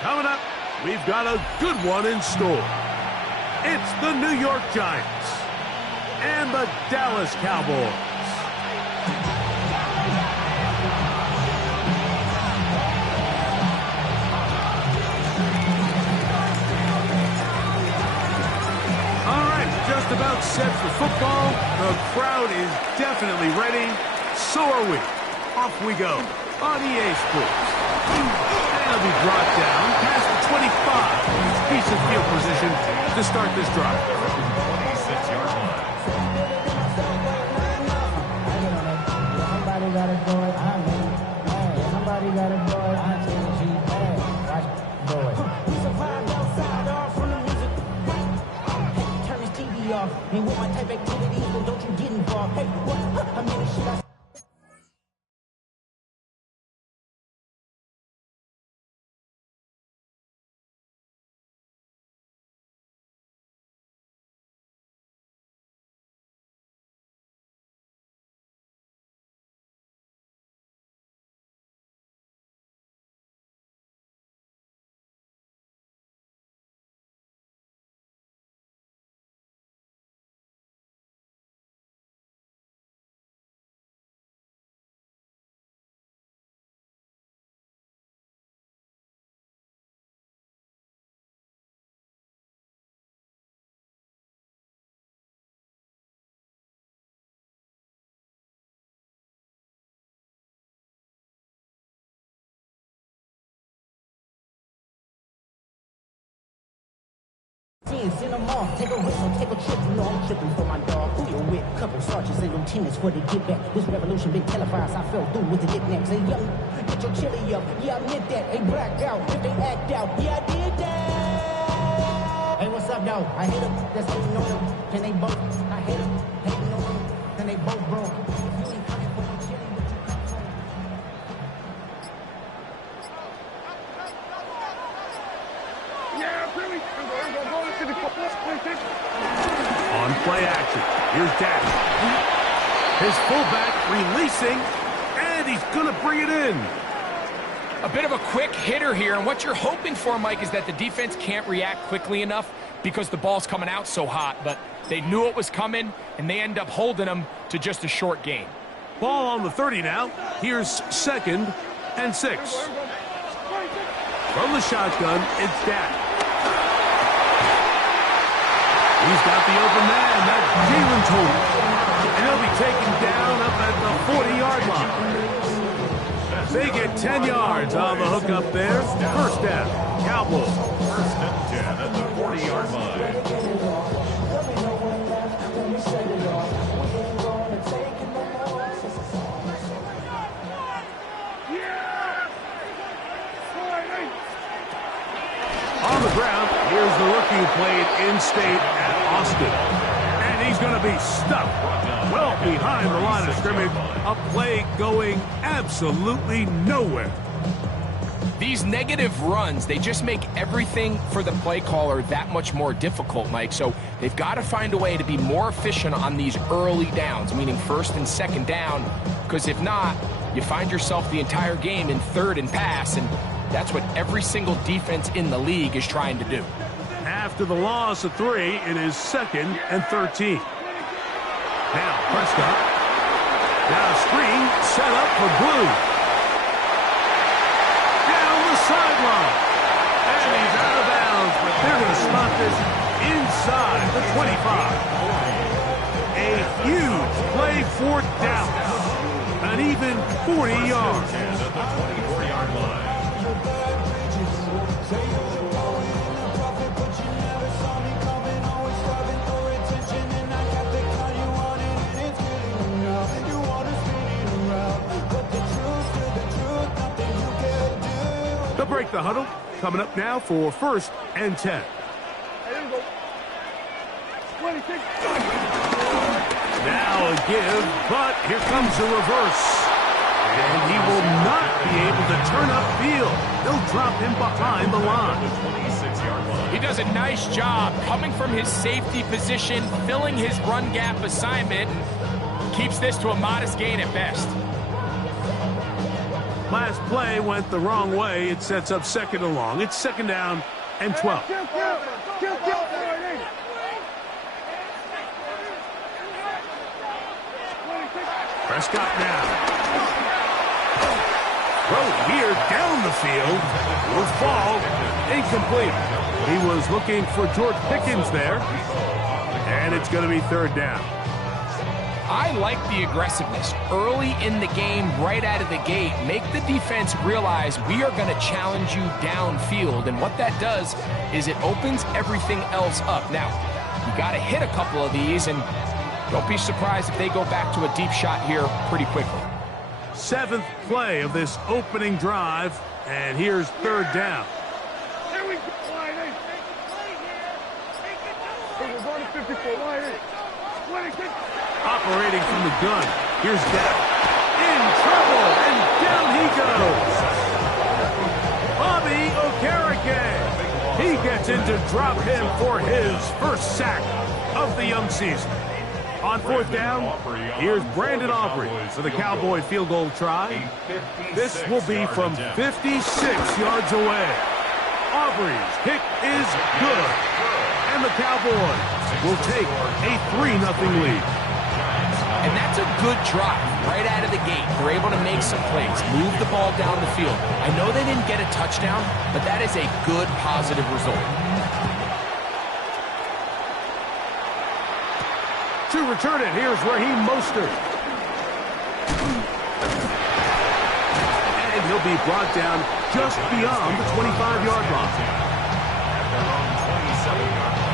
Coming up, we've got a good one in store. It's the New York Giants and the Dallas Cowboys. All right, just about set for football. The crowd is definitely ready. So are we. Off we go on EA Sports. And it'll be brought down past the 25. Decent field position to start this drive. 26-yard line. Somebody gotta do it. Somebody gotta do it. I change you. Watch do it. We survived outside off from the music. Hey, turn this TV off. Ain't with my type activities, then don't you get involved. Hey, what? I mean, shit I send them off, take a whistle, take a trip, you know I'm tripping for my dog. Who you with? Couple sergeants and lieutenants for the get back. This revolution been televised, I fell through with the knickknacks. Hey, young, get your chili up, yeah, I meant that. Hey, black out, if they act out, yeah, I did that. Hey, what's up, though? I hate them, that's hating on them. Can they both? I hate them, hating on them. Can they both, bro? You ain't coming for my chili, but you come for me. Yeah, really. On play action, here's Dash. His fullback releasing, and he's going to bring it in. A bit of a quick hitter here, and what you're hoping for, Mike, is that the defense can't react quickly enough because the ball's coming out so hot, but they knew it was coming, and they end up holding them to just a short gain. Ball on the 30 now. Here's 2nd and 6. From the shotgun, it's Dash. He's got the open man. That's Jalen Total. And he'll be taken down up at the 40-yard line. They get 10 yards on the hook up there. First down, Cowboys. First and 10 at the 40-yard line. On the ground, here's the rookie who played in-state at Austin. And he's going to be stuck well behind the line of scrimmage. A play going absolutely nowhere. These negative runs, they just make everything for the play caller that much more difficult, Mike. So they've got to find a way to be more efficient on these early downs, meaning 1st and 2nd down, because if not, you find yourself the entire game in 3rd and pass, and that's what every single defense in the league is trying to do. After the loss of 3, it is 2nd and 13. Now Prescott. Now screen set up for Blue. Down the sideline. And he's out of bounds, but they're going to spot this inside the 25. A huge play for Dallas. An even 40 yards. At the 24-yard line. They'll break the huddle. Coming up now for 1st and 10. Now a give, but here comes the reverse. And he will not be able to turn upfield. They'll drop him behind the line. He does a nice job coming from his safety position, filling his run gap assignment, and keeps this to a modest gain at best. Last play went the wrong way. It sets up second and long. It's second down and 12. Prescott now. Throw here down the field. Will fall. Incomplete. He was looking for George Pickens there. And it's going to be third down. I like the aggressiveness early in the game, right out of the gate. Make the defense realize we are going to challenge you downfield. And what that does is it opens everything else up. Now, you got to hit a couple of these, and don't be surprised if they go back to a deep shot here pretty quickly. Seventh play of this opening drive, and here's third down. Operating from the gun. Here's Dak. In trouble, and down he goes. Bobby Okereke. He gets in to drop him for his first sack of the young season. On fourth down, here's Brandon Aubrey for the Cowboy field goal try. This will be from 56 yards away. Aubrey's kick is good. And the Cowboys will take a 3-0 lead. And that's a good drive right out of the gate. They're able to make some plays, move the ball down the field. I know they didn't get a touchdown, but that is a good, positive result. To return it, here's Raheem Mostert. And he'll be brought down just beyond the 25-yard line. At their own 27-yard line.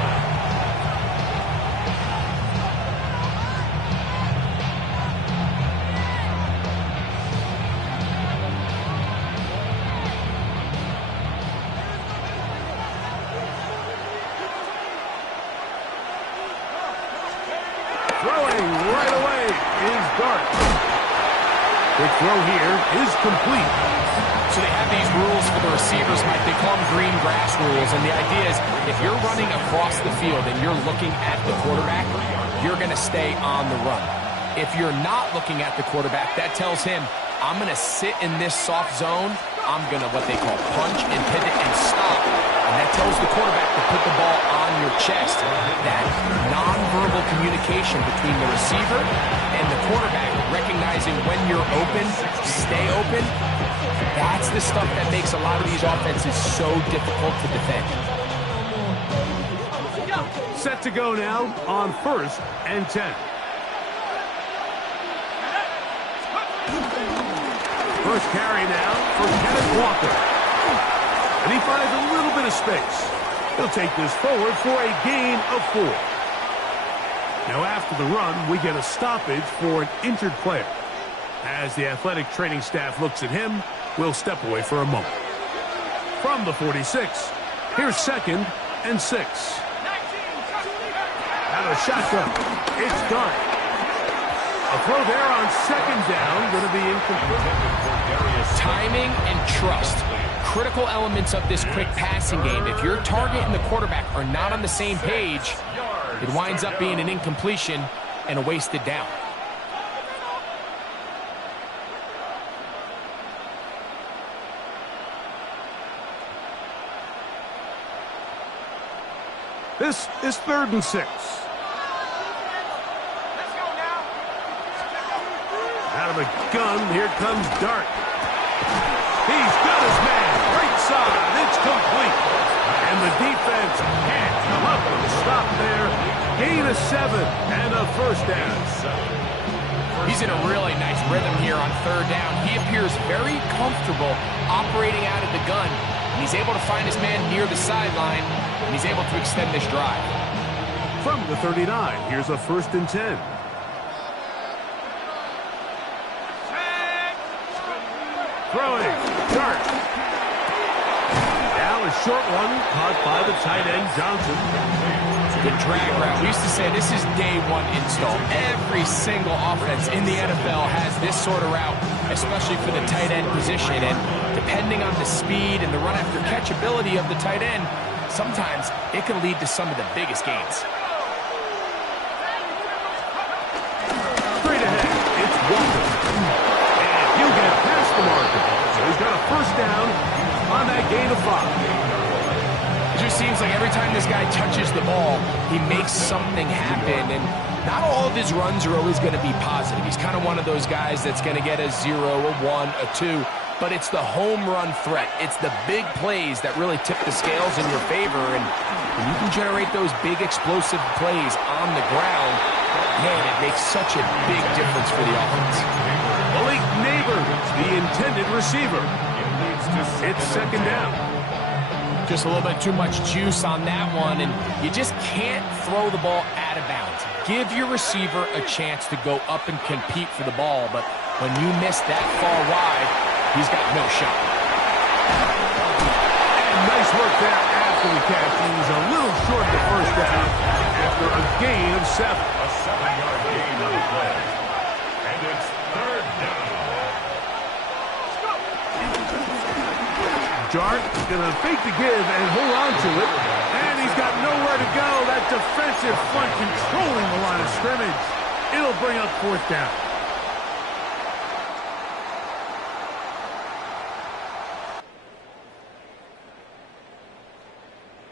Throwing right away is Dart. The throw here is complete. So they have these rules for the receivers, Mike. They call them green grass rules. And the idea is if you're running across the field and you're looking at the quarterback, you're going to stay on the run. If you're not looking at the quarterback, that tells him, I'm going to sit in this soft zone. I'm going to, what they call, punch and pivot and stop. And that tells the quarterback to put the ball on your chest. That nonverbal communication between the receiver and the quarterback, recognizing when you're open, stay open, that's the stuff that makes a lot of these offenses so difficult to defend. Set to go now on 1st and 10. First carry now for Kenneth Walker. And he finds a little bit of space. He'll take this forward for a gain of 4. Now after the run, we get a stoppage for an injured player. As the athletic training staff looks at him, we'll step away for a moment. From the 46, here's 2nd and 6. Out of shotgun, it's Dart. A throw there on 2nd down, going to be incomplete. Timing and trust. Critical elements of this quick passing game. If your target and the quarterback are not on the same page, it winds up being an incompletion and a wasted down. This is 3rd and 6. Out of the gun, here comes Dart. He's got his man. Right side. It's complete. And the defense can't come up with a stop there. Gain of 7 and a first down. He's in a really nice rhythm here on 3rd down. He appears very comfortable operating out of the gun. And he's able to find his man near the sideline. And he's able to extend this drive. From the 39, here's a 1st and 10. Throwing, Dart. Now a short one caught by the tight end, Johnson. The drag route. We used to say this is day 1 install. Every single offense in the NFL has this sort of route, especially for the tight end position. And depending on the speed and the run after catch ability of the tight end, sometimes it can lead to some of the biggest gains. Straight ahead, it's Walker. And he'll get past the marker. gain of 5. It just seems like every time this guy touches the ball, he makes something happen, and not all of his runs are always going to be positive. He's kind of one of those guys that's going to get a 0, a 1, a 2, but it's the home run threat. It's the big plays that really tip the scales in your favor, and when you can generate those big explosive plays on the ground, man, it makes such a big difference for the offense. Malik Neighbors, the intended receiver. It's second down. Just a little bit too much juice on that one, and you just can't throw the ball out of bounds. Give your receiver a chance to go up and compete for the ball, but when you miss that far wide, he's got no shot. And nice work there after the catch. He's a little short of the first down after a gain of 7. A 7-yard gain on the play. And it's third down. Jart gonna fake the give and hold on to it. And he's got nowhere to go. That defensive front controlling the line of scrimmage. It'll bring up 4th down.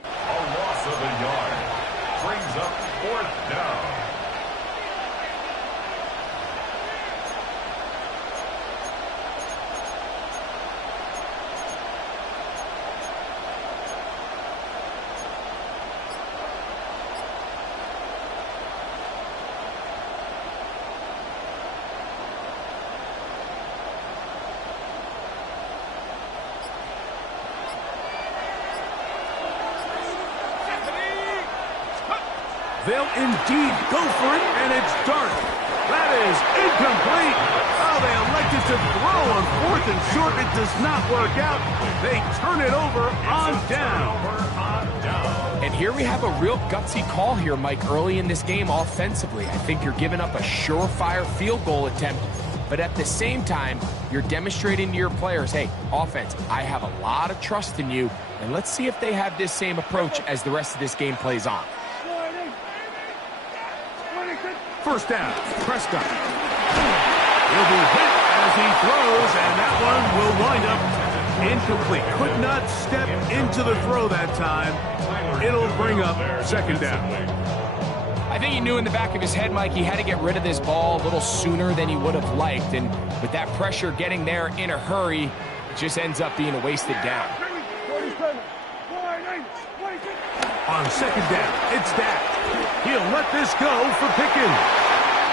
A loss of a yard. Brings up 4th down. They'll indeed go for it, and it's Dart. That is incomplete. Oh, they elected to throw on 4th and short. It does not work out. They turn it over on down. And here we have a real gutsy call here, Mike, early in this game offensively. I think you're giving up a surefire field goal attempt, but at the same time, you're demonstrating to your players, hey, offense, I have a lot of trust in you, and let's see if they have this same approach as the rest of this game plays on. First down, Prescott. He'll be hit as he throws, and that one will wind up incomplete. Could not step into the throw that time. It'll bring up 2nd down. I think he knew in the back of his head, Mike, he had to get rid of this ball a little sooner than he would have liked, and with that pressure getting there in a hurry, it just ends up being a wasted down. On 2nd down, it's Dak. He'll let this go for Pickens.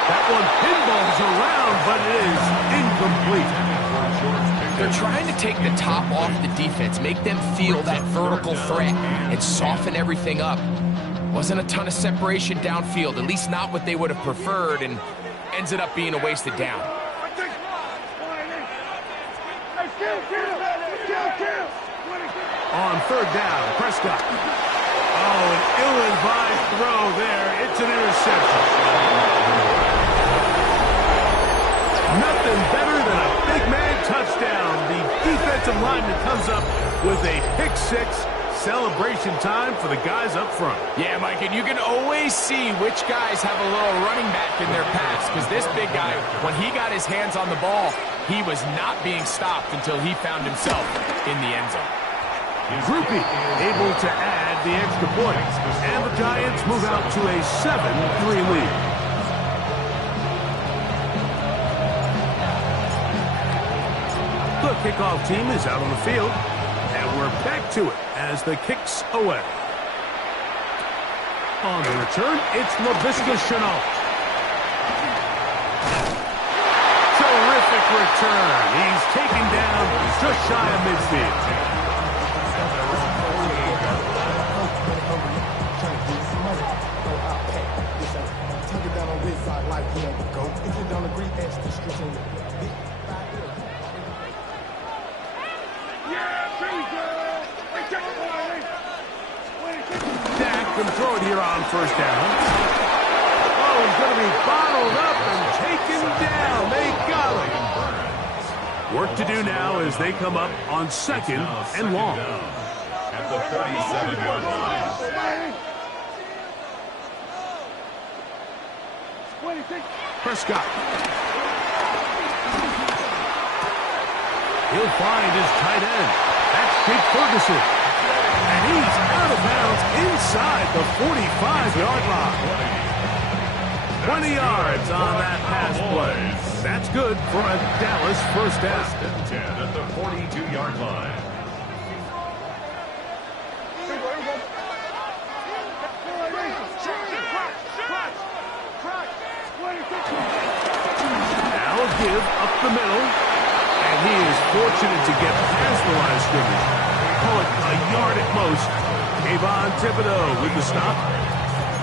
That one pinballs around, but it is incomplete. They're trying to take the top off the defense, make them feel that vertical threat, and soften everything up. Wasn't a ton of separation downfield, at least not what they would have preferred, and ends it up being a wasted down. On 3rd down, Prescott. Oh, an ill-advised throw there. It's an interception. Nothing better than a big man touchdown. The defensive lineman comes up with a pick-6. Celebration time for the guys up front. Yeah, Mike, and you can always see which guys have a little running back in their pass, because this big guy, when he got his hands on the ball, he was not being stopped until he found himself in the end zone. Groupie able to add the extra point, and the Giants move out to a 7-3 lead. The kickoff team is out on the field, and we're back to it as the kick's away. On the return, it's LaVisca Chenault. Terrific return. He's taken down just shy of midfield. Dak can throw it here on 1st down. Oh, he's going to be bottled up and taken down. They got him. Work to do now as they come up on 2nd and long. At the 37-yard line. Prescott. He'll find his tight end. That's Big Ferguson. And he's out of bounds inside the 45-yard line. 20 yards on that pass play. That's good for a Dallas first down. First and 10 at the 42-yard line. Now a give up the middle. And he is fortunate to get past the line of scrimmage. Call it a yard at most. Kayvon Thibodeau with the stop.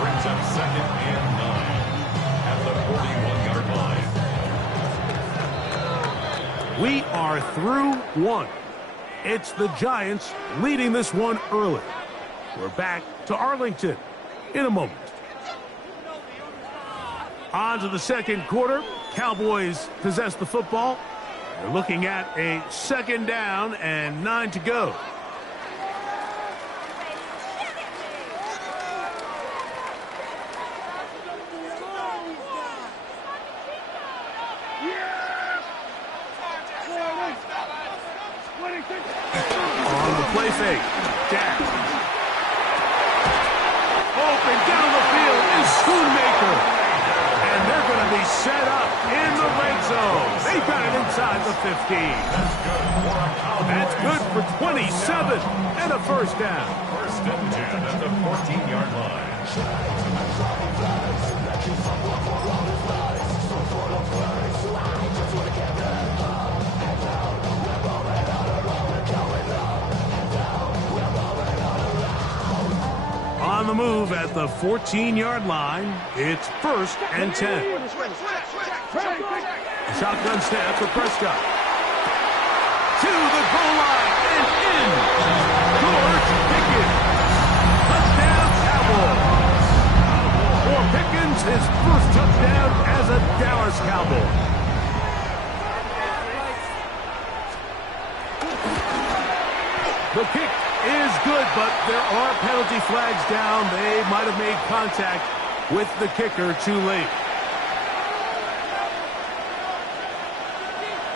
Brings up 2nd and 9 at the 41-yard line. We are through one. It's the Giants leading this one early. We're back to Arlington in a moment. On to the second quarter. Cowboys possess the football. They're looking at a 2nd down and 9 to go. On the play fake. Dak. Open down the field is Schoonmaker. And they're going to be set up in the red zone. They got it inside the 15. That's good for 27 and a first down. First and 10 at the 14-yard line. On the move at the 14-yard line, it's 1st and 10. Shotgun snap for Prescott. To the goal line and in. George Pickens. Touchdown, Cowboys. For Pickens, his first touchdown as a Dallas Cowboy. The kick is good, but there are penalty flags down. They might have made contact with the kicker too late.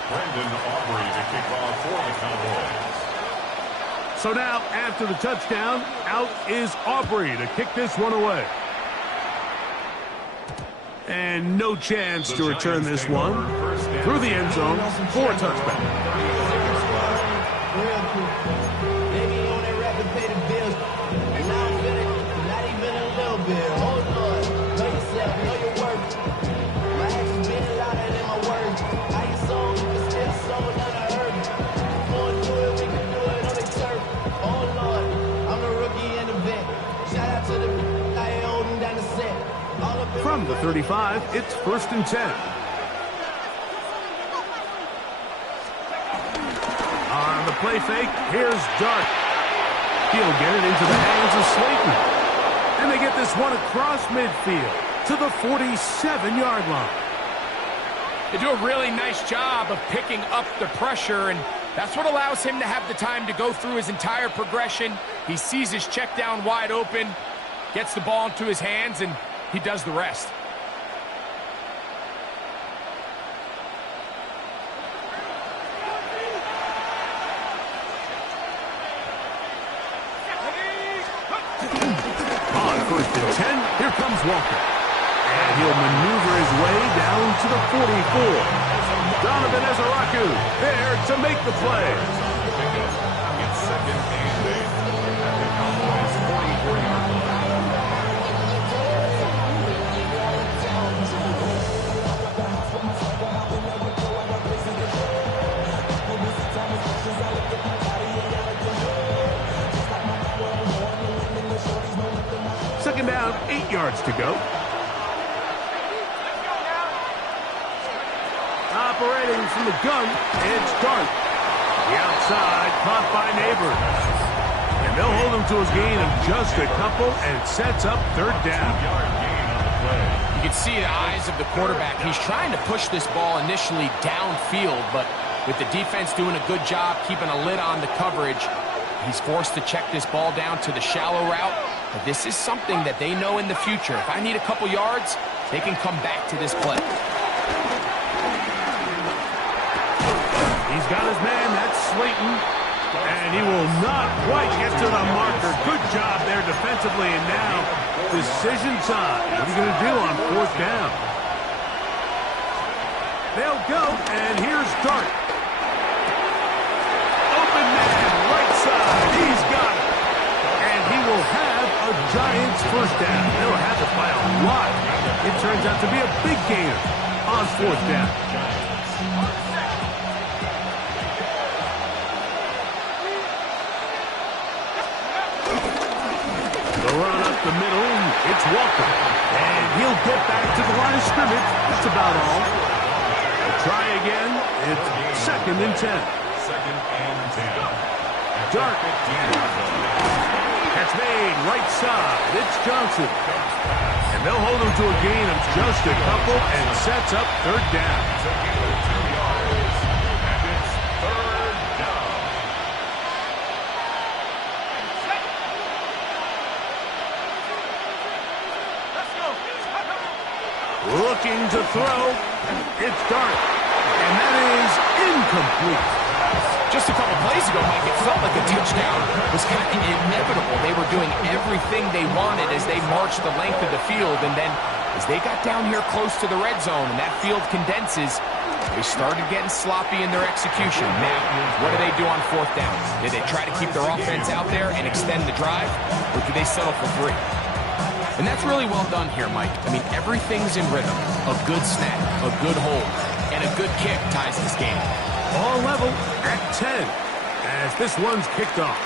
Brendan Aubrey to kick off for the Cowboys. So now, after the touchdown, out is Aubrey to kick this one away. And no chance to return this one through the end zone for a touchback. From the 35, it's 1st and 10. On the play fake, here's Dart. He'll get it into the hands of Slayton. And they get this one across midfield to the 47-yard line. They do a really nice job of picking up the pressure, and that's what allows him to have the time to go through his entire progression. He sees his check down wide open, gets the ball into his hands, and he does the rest. On 1st and 10, here comes Walker. And he'll maneuver his way down to the 44. Donovan Ezaraku there to make the play. It's 2nd and 8 at the Cowboys' 44-yard line. Second down, 8 yards to go. Operating from the gun, it's Dart. The outside, caught by Neighbors. And they'll hold him to his gain of just a couple, and it sets up 3rd down. You can see the eyes of the quarterback. He's trying to push this ball initially downfield, but with the defense doing a good job keeping a lid on the coverage, he's forced to check this ball down to the shallow route. But this is something that they know in the future. If I need a couple yards, they can come back to this play. He's got his man. That's Slayton. And he will not quite get to the marker. Good job there defensively. And now, decision time. What are you going to do on fourth down? They'll go, and here's Dart. Open man, right side. He's got it. And he will have a Giants first down. They'll have it by a lot. It turns out to be a big gainer on fourth down. The run up the middle. It's Walker. And he'll get back to the line of scrimmage. That's about all. Try again. It's second and 10. Second and 10. Dart. Catch made. Right side. It's Johnson. And they'll hold him to a gain of just a couple and sets up third down. And it's third down. Looking to throw. It's Dart. And that is incomplete. Just a couple plays ago, Mike, it felt like a touchdown was kind of inevitable. They were doing everything they wanted as they marched the length of the field. And then as they got down here close to the red zone and that field condenses, they started getting sloppy in their execution. Now, what do they do on fourth down? Did they try to keep their offense out there and extend the drive? Or do they settle for 3? And that's really well done here, Mike. I mean, everything's in rhythm. A good snap, a good hold, and a good kick ties this game. All level at 10 as this one's kicked off.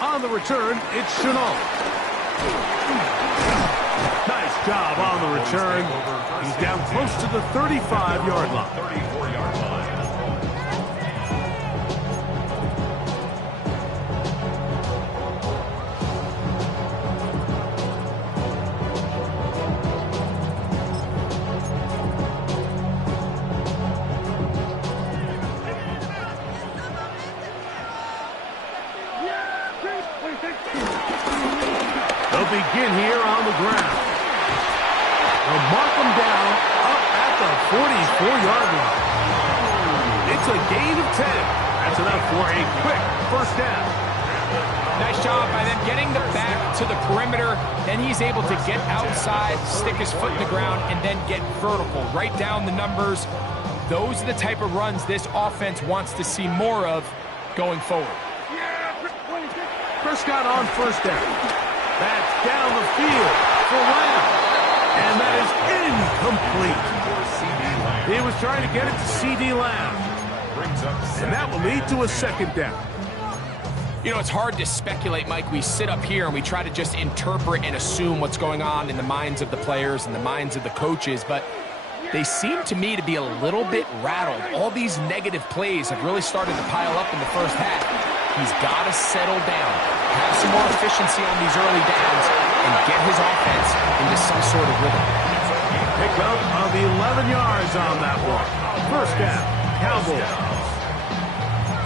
On the return, it's Chenault. Nice job on the return. He's down close to the 35-yard line. 34-yard line. They'll begin here on the ground. They'll mark them down up at the 44-yard line. It's a gain of 10. That's enough for a quick first down. Nice job by them getting the back to the perimeter. Then he's able to get outside, stick his foot in the ground, and then get vertical. Right down the numbers. Those are the type of runs this offense wants to see more of going forward. Prescott on first down. That's down the field for Lamb. And that is incomplete. He was trying to get it to C.D. Lamb. And that will lead to a second down. You know, it's hard to speculate, Mike. We sit up here and we try to just interpret and assume what's going on in the minds of the players and the minds of the coaches, but they seem to me to be a little bit rattled. All these negative plays have really started to pile up in the first half. He's got to settle down, have some more efficiency on these early downs, and get his offense into some sort of rhythm. Pick up of 11 yards on that one. First down, Cowboys.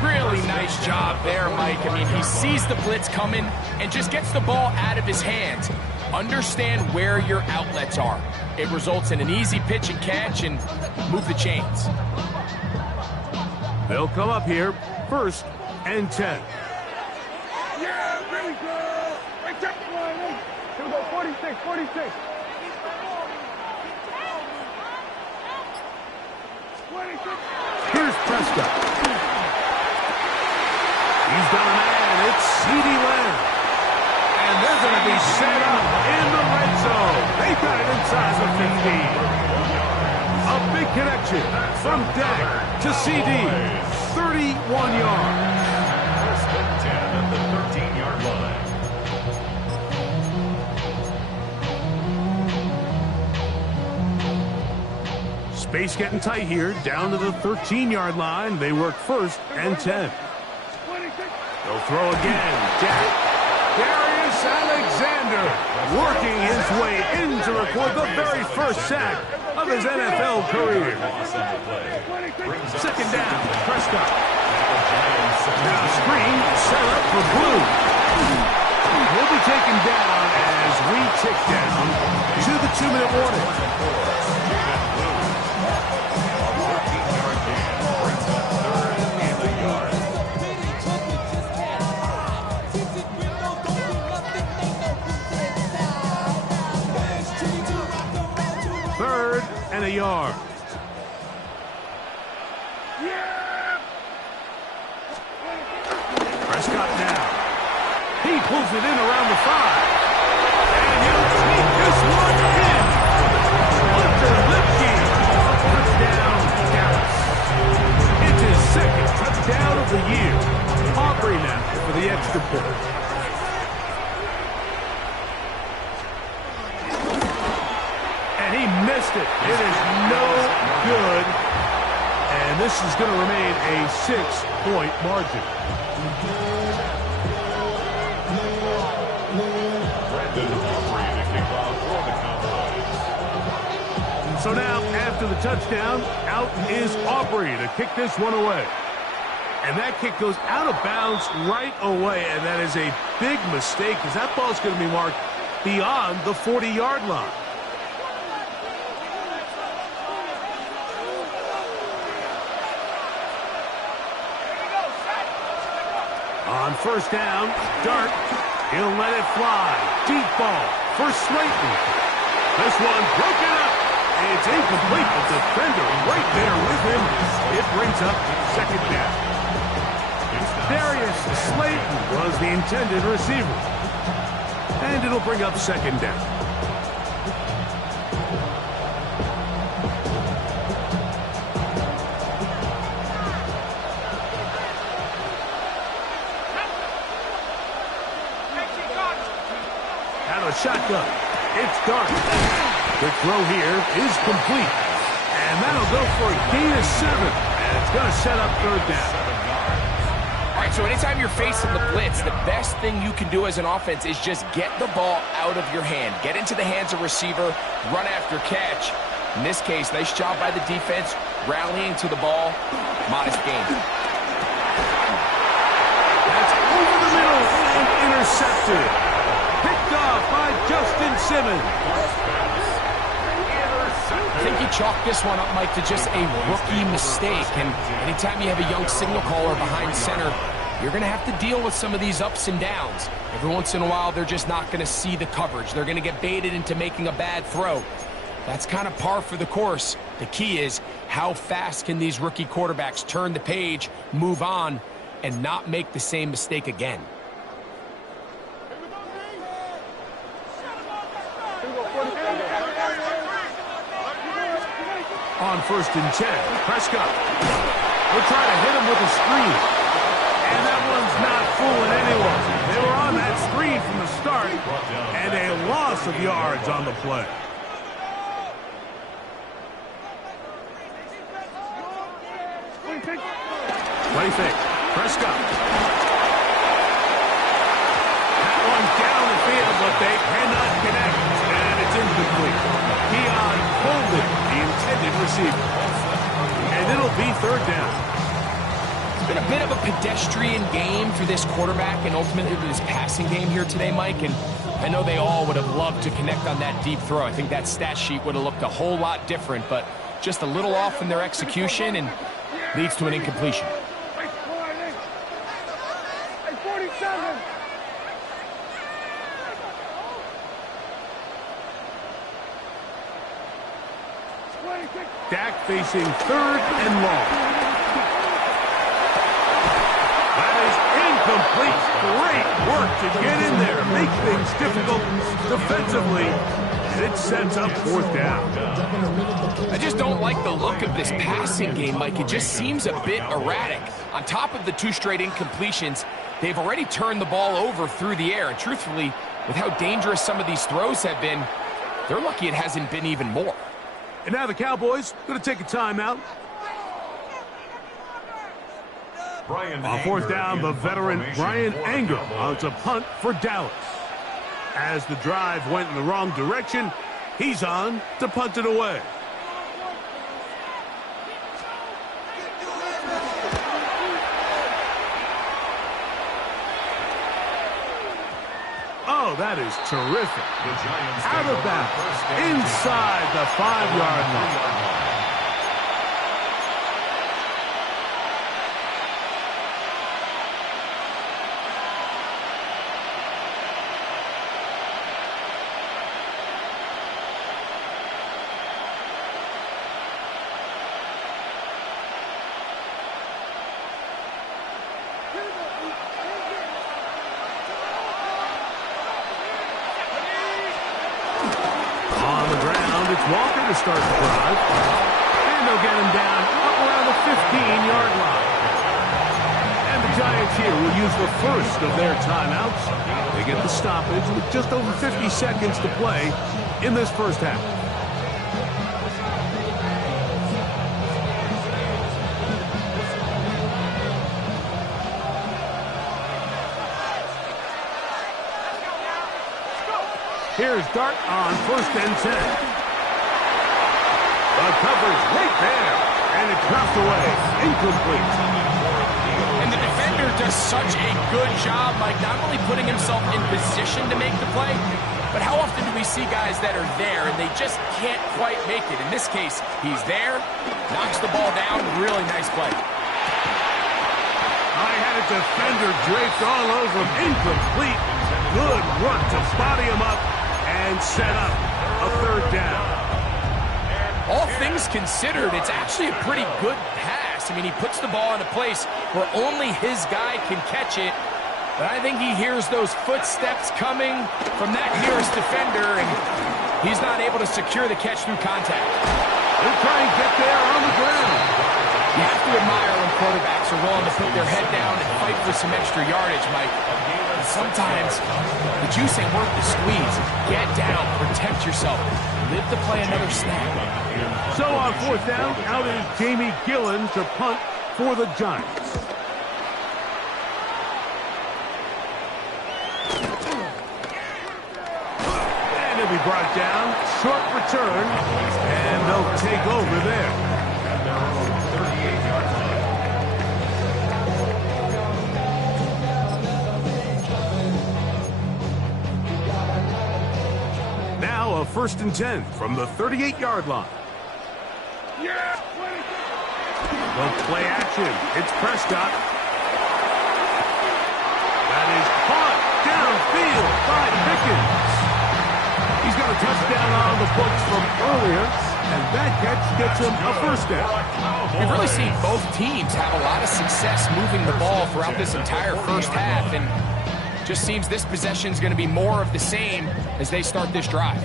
Really nice job there, Mike. I mean, he sees the blitz coming and just gets the ball out of his hands. Understand where your outlets are. It results in an easy pitch and catch and move the chains. They'll come up here, first and 10. Yeah, really good. Right there. Here we go, 46, 46. 26. Here's Prescott. He's got a man. It's C.D. Lamb. And they're going to be set up in the red zone. They got it inside the 15. A big connection from Dak to C.D. 31 yards. First and 10 at the 13-yard line. Space getting tight here. Down to the 13-yard line. They work first and 10. They'll throw again. Dak. Darius Alexander working his way in to record the very first sack of his NFL career. Second down, Prescott. Now screen set up for Blue. He'll be taken down as we tick down to the 2-minute warning. a yard. Prescott now. He pulls it in around the 5. And he'll take this one in. Under Lipke. Touchdown, Dallas. It's his second touchdown of the year. Aubrey now for the extra point. And he missed it. It is no good. And this is going to remain a 6-point margin. So now, after the touchdown, out is Aubrey to kick this one away. And that kick goes out of bounds right away, and that is a big mistake because that ball's going to be marked beyond the 40-yard line. On first down, Dart, he'll let it fly. Deep ball for Slayton. This one broken up. It's incomplete. The defender right there with him. It brings up second down. Darius Slayton was the intended receiver. And it'll bring up second down. Out of shotgun. It's Dart. Quick throw here is complete. And that'll go for a gain of 7. And it's going to set up third down. All right, so anytime you're facing the blitz, the best thing you can do as an offense is just get the ball out of your hand. Get into the hands of receiver, run after catch. In this case, nice job by the defense, rallying to the ball. Modest gain. That's over the middle and intercepted. Picked off by Justin Simmons. I think you chalk this one up, Mike, to just a rookie mistake. And anytime you have a young signal caller behind center, you're going to have to deal with some of these ups and downs. Every once in a while, they're just not going to see the coverage. They're going to get baited into making a bad throw. That's kind of par for the course. The key is how fast can these rookie quarterbacks turn the page, move on, and not make the same mistake again. On first and 10, Prescott will try to hit him with a screen. And that one's not fooling anyone. They were on that screen from the start, and a loss of yards on the play. Play fake. Prescott. That one's down the field, but they cannot connect. And it's incomplete. Keon Holden, the intended receiver. And it'll be third down. It's been a bit of a pedestrian game for this quarterback and ultimately this passing game here today, Mike. And I know they all would have loved to connect on that deep throw. I think that stat sheet would have looked a whole lot different, but just a little off in their execution and leads to an incompletion. Dak facing third and long. That is incomplete. Great work to get in there, make things difficult defensively, and it sets up fourth down. I just don't like the look of this passing game, Mike. It just seems a bit erratic. On top of the 2 straight incompletions, they've already turned the ball over through the air. And truthfully, with how dangerous some of these throws have been, they're lucky it hasn't been even more. And now the Cowboys going to take a timeout. On fourth down, the veteran Brian Anger mounts a punt for Dallas. As the drive went in the wrong direction, he's on to punt it away. Oh, that is terrific. Out of bounds, inside the 5-yard line. ground. It's Walker to start the drive. And they'll get him down up around the 15-yard line. And the Giants here will use the first of their timeouts. They get the stoppage with just over 50 seconds to play in this first half. Here's Dart on 1st and 10. The coverage right there. And it's knocked away. Incomplete. And the defender does such a good job, Mike, not only putting himself in position to make the play, but how often do we see guys that are there and they just can't quite make it? In this case, he's there, knocks the ball down, really nice play. I had a defender draped all over him. Incomplete. Good run to body him up and set up a 3rd down. All things considered, it's actually a pretty good pass. I mean, he puts the ball in a place where only his guy can catch it. But I think he hears those footsteps coming from that nearest defender, and he's not able to secure the catch through contact. They'll try and get there on the ground. You have to admire when quarterbacks are willing to put their head down and fight for some extra yardage, Mike. And sometimes the juice ain't worth the squeeze. Get down, protect yourself, live to play another snap. So on 4th down, out is Jamie Gillen to punt for the Giants. And he'll be brought down. Short return. And they'll take over there. Now a 1st and 10 from the 38-yard line. The play action. It's Prescott. That is caught downfield by Pickens. He's got a touchdown on the books from earlier, and that catch gets him a 1st down. We've really seen both teams have a lot of success moving the ball throughout this entire first half, and just seems this possession is going to be more of the same as they start this drive.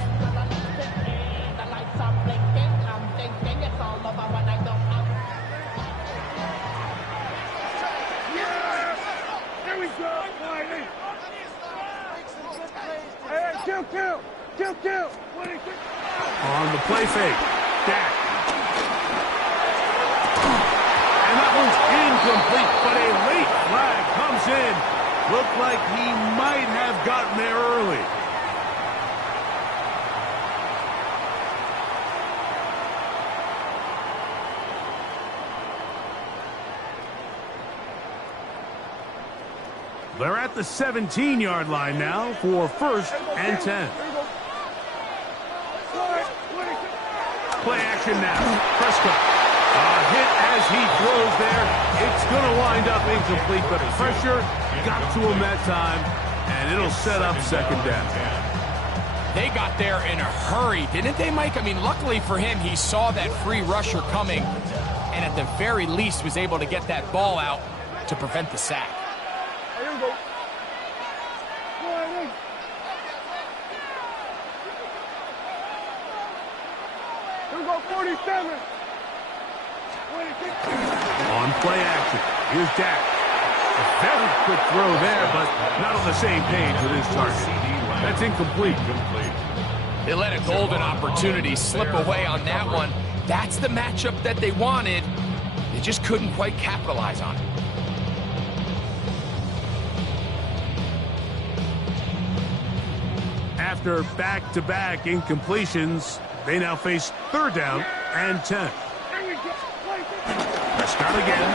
Kill. On the play fake, Dak. And that one's incomplete, but a late flag comes in. Looked like he might have gotten there early. They're at the 17-yard line now for 1st and 10. Play action now. Prescott. A hit as he throws there. It's going to wind up incomplete, but pressure got to him that time, and it'll set up 2nd down. They got there in a hurry, didn't they, Mike? I mean, luckily for him, he saw that free rusher coming, and at the very least was able to get that ball out to prevent the sack. Here we go. Here we go, 47. On play action, here's Dak. A very quick throw there, but not on the same page with his target. That's incomplete. They let a golden opportunity slip away on that one. That's the matchup that they wanted. They just couldn't quite capitalize on it. After back-to-back incompletions, they now face 3rd down and 10. Prescott again.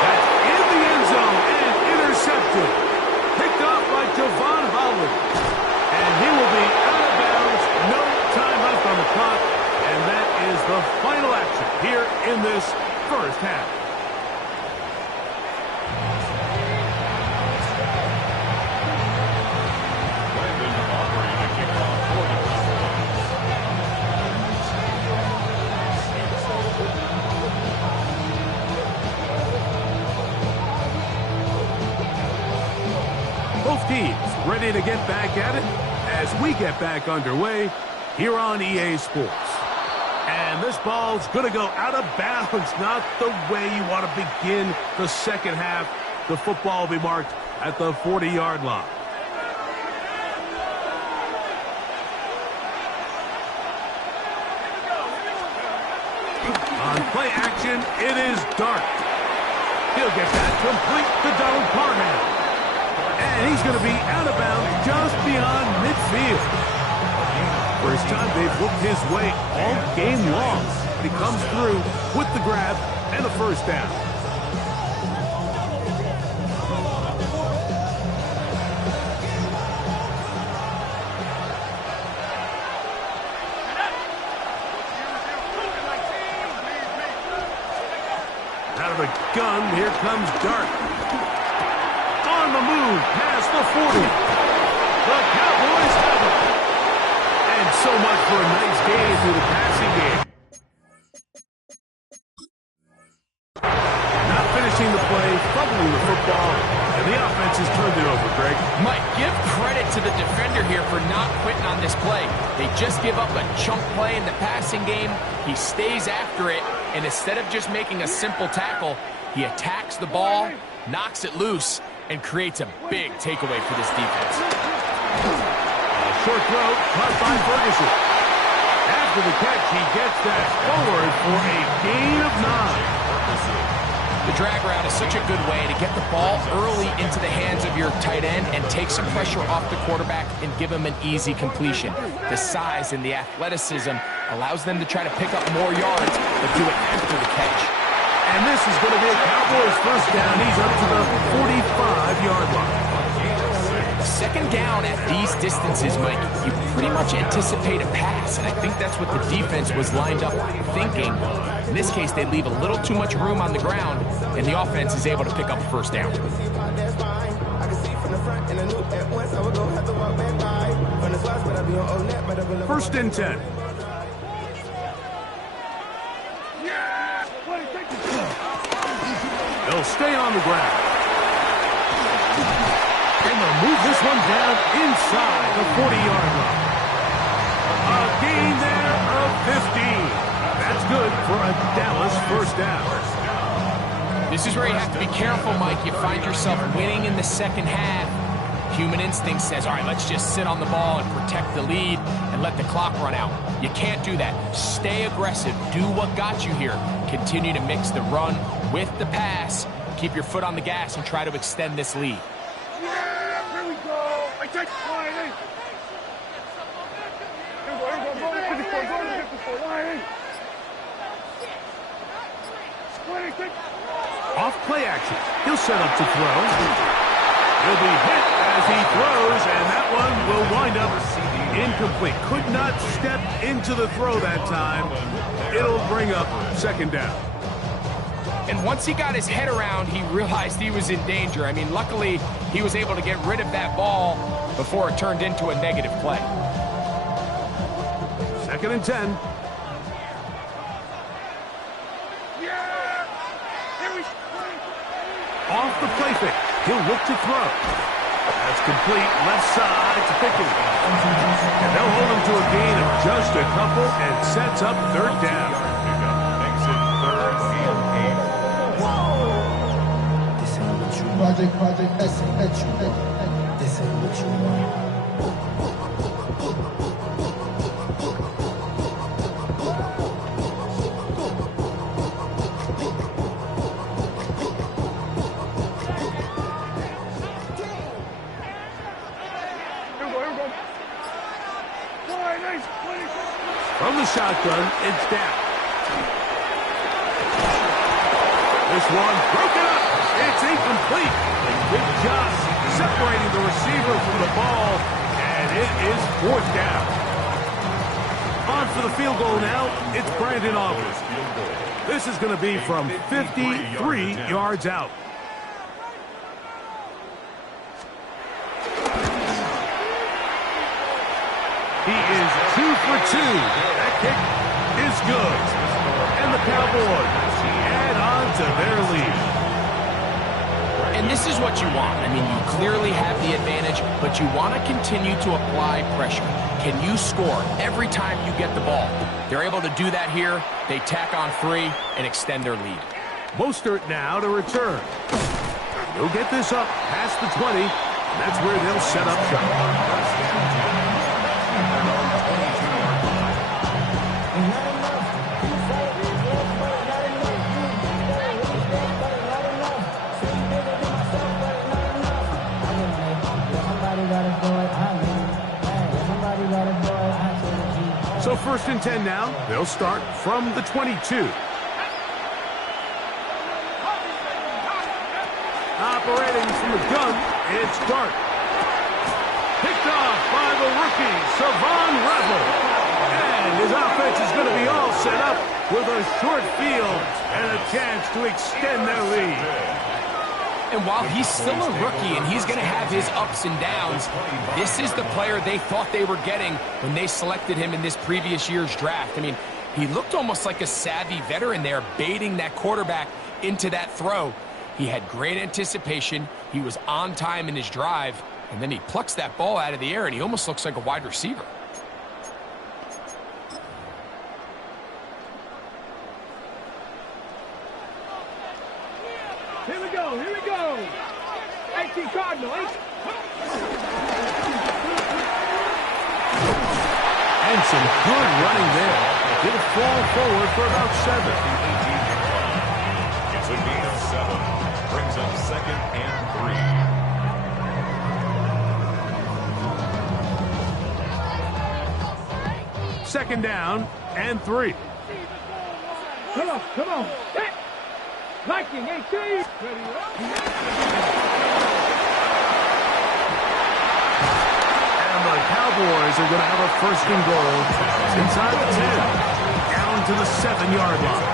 That's in the end zone and intercepted. Picked off by Javon Holland. And he will be out of bounds. No time left on the clock. And that is the final action here in this first half. Both teams ready to get back at it. as we get back underway here on EA Sports. And this ball's going to go out of bounds, not the way you want to begin the second half. The football will be marked at the 40-yard line. On play action, it is Dart. He'll get that complete to Donald Parham. And he's going to be out of bounds just beyond midfield. First time they've looked his way all game long. He comes through with the grab and a first down. Out of the gun, here comes Dart. On the move, past the 40. The Cowboys have it. And so much for a nice game through the passing game. Not finishing the play, fumbling the football, and the offense has turned it over, Greg. Mike, give credit to the defender here for not quitting on this play. They just give up a chunk play in the passing game. He stays after it, and instead of just making a simple tackle, he attacks the ball, knocks it loose, and creates a big takeaway for this defense. Short throw, caught by Ferguson. After the catch, he gets that forward for a gain of 9. The drag route is such a good way to get the ball early into the hands of your tight end and take some pressure off the quarterback and give him an easy completion. The size and the athleticism allows them to try to pick up more yards, but do it after the catch. And this is going to be a Cowboys first down. He's up to the 45-yard line. Second down at these distances, Mike, you pretty much anticipate a pass, and I think that's what the defense was lined up thinking. In this case, they leave a little too much room on the ground, and the offense is able to pick up a first down. First and 10. They'll stay on the ground. And they'll move this one down inside the 40-yard line. A gain there of 15. That's good for a Dallas first down. This is where you have to be careful, Mike. You find yourself winning in the second half. Human instinct says, all right, let's just sit on the ball and protect the lead and let the clock run out. You can't do that. Stay aggressive. Do what got you here. Continue to mix the run with the pass. Keep your foot on the gas and try to extend this lead. Off play action. He'll set up to throw. He'll be hit as he throws, and that one will wind up incomplete. Could not step into the throw that time. It'll bring up second down. And once he got his head around, he realized he was in danger. I mean, luckily, he was able to get rid of that ball before it turned into a negative play. Second and 10. Off the play fake. He'll look to throw. That's complete left side to Pickens. And they'll hold him to a gain of just a couple and sets up third down. Makes it 3rd and 8. This ain't what you want. Project, this ain't what you want. This ain't what you want. From the shotgun, it's down. This one broken up. It's incomplete. Good job separating the receiver from the ball, and it is fourth down. On for the field goal now, it's Brandon Aubrey. This is going to be from 53 yards out. He is 2 for 2. That kick is good. And the Cowboys add on to their lead. And this is what you want. I mean, you clearly have the advantage, but you want to continue to apply pressure. Can you score every time you get the ball? They're able to do that here. They tack on 3 and extend their lead. Mostert now to return. He'll get this up past the 20, and that's where they'll set up shop. So 1st and 10 now. They'll start from the 22. Operating from the gun, it's Dart. Picked off by the rookie, Savon Revel. And his offense is going to be all set up with a short field and a chance to extend their lead. And while he's still a rookie and he's going to have his ups and downs, this is the player they thought they were getting when they selected him in this previous year's draft. I mean, he looked almost like a savvy veteran there, baiting that quarterback into that throw. He had great anticipation. He was on time in his drive, and then he plucks that ball out of the air, and he almost looks like a wide receiver. Here we go, here we go. 18 Cardinal, 8. And some good running there. He'll fall forward for about 7. It's a gain of 7. Brings up 2nd and 3. 2nd down and 3. Come on, come on. Set. Liking, 18. Ready, And the Cowboys are going to have a 1st and goal inside the 10, down to the 7-yard line.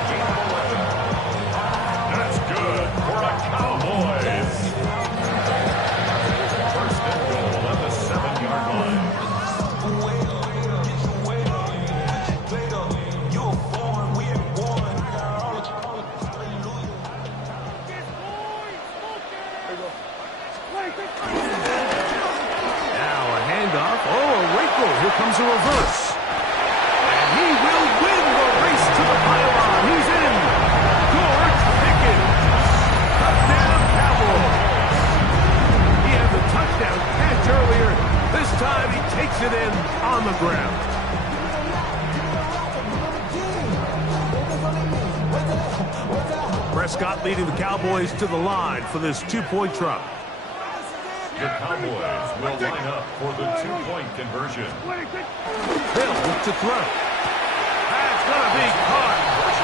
That's good for the Cowboys. 1st and goal at the 7-yard line. Here comes a reverse. And he will win the race to the pylon. He's in. George Pickens. Touchdown, Cowboys. He had the touchdown catch earlier. This time he takes it in on the ground. Prescott leading the Cowboys to the line for this 2-point try. The Cowboys will line up for the 2-point conversion. Hill to throw. That's going to be caught.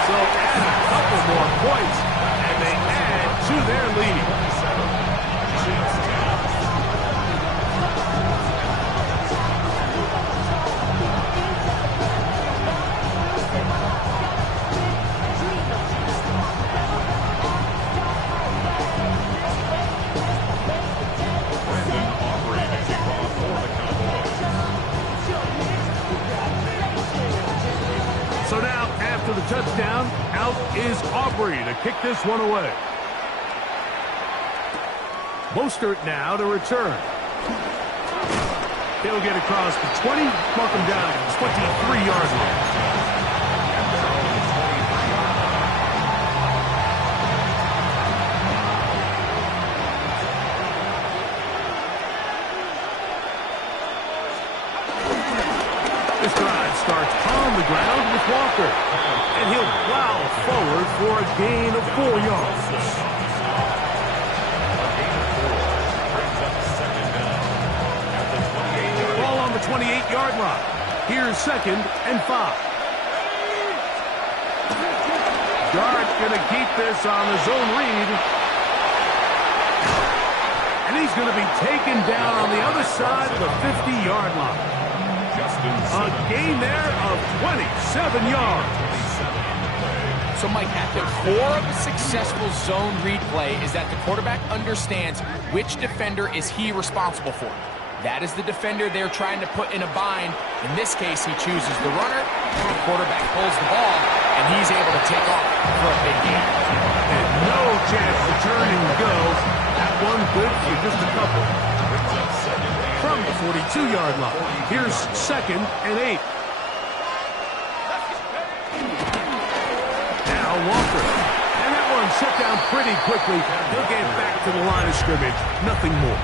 So add a couple more points, and they add to their lead. So now, after the touchdown, out is Aubrey to kick this one away. Mostert now to return. He'll get across the 20, mark him down at the 23-yard line. This drive starts on the ground with Walker, and he'll plow forward for a gain of 4 yards. Ball on the 28-yard line. Here's 2nd and 5. Dart going to keep this on the zone read. And he's going to be taken down on the other side of the 50-yard line. A gain there of 27 yards. So, Mike, at the core of a successful zone read play is that the quarterback understands which defender is he responsible for. That is the defender they're trying to put in a bind. In this case, he chooses the runner, the quarterback pulls the ball, and he's able to take off for a big gain. And no chance to turn and go after good for just a couple. From the 42-yard line, here's 2nd and 8. Now Walker. And that one shut down pretty quickly. He'll get back to the line of scrimmage. Nothing more.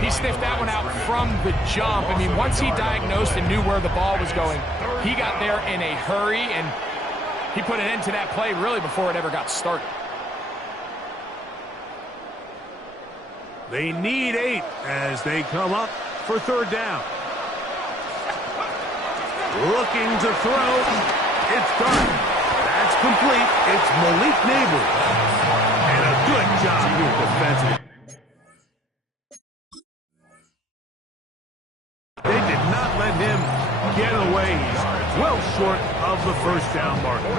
He sniffed that one out from the jump. I mean, once he diagnosed and knew where the ball was going, he got there in a hurry, and he put an end to that play really before it ever got started. They need 8 as they come up for 3rd down. Looking to throw. It's done. That's complete. It's Malik Neighbors. And a good job here defensively. They did not let him get away. He's well short of the 1st down marker.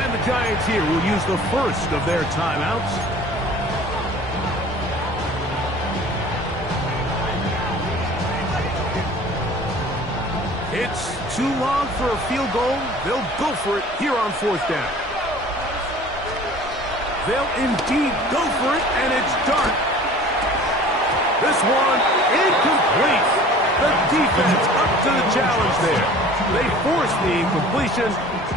And the Giants here will use the first of their timeouts. It's too long for a field goal. They'll go for it here on 4th down. They'll indeed go for it, and it's done. This one incomplete. The defense up to the challenge there. They force the incompletion,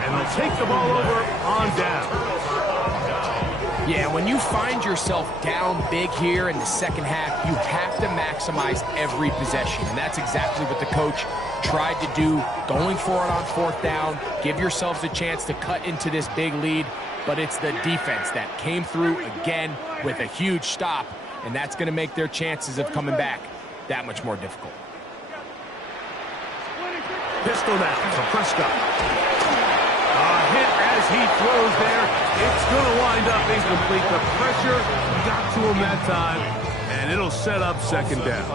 and they'll take the ball over on down. Yeah, when you find yourself down big here in the 2nd half, you have to maximize every possession. And that's exactly what the coach tried to do, going for it on 4th down. Give yourselves a chance to cut into this big lead. But it's the defense that came through again with a huge stop. And that's going to make their chances of coming back that much more difficult. Pistol now for Prescott. Hit as he throws there. It's going to wind up incomplete. The pressure got to him that time, and it'll set up 2nd down.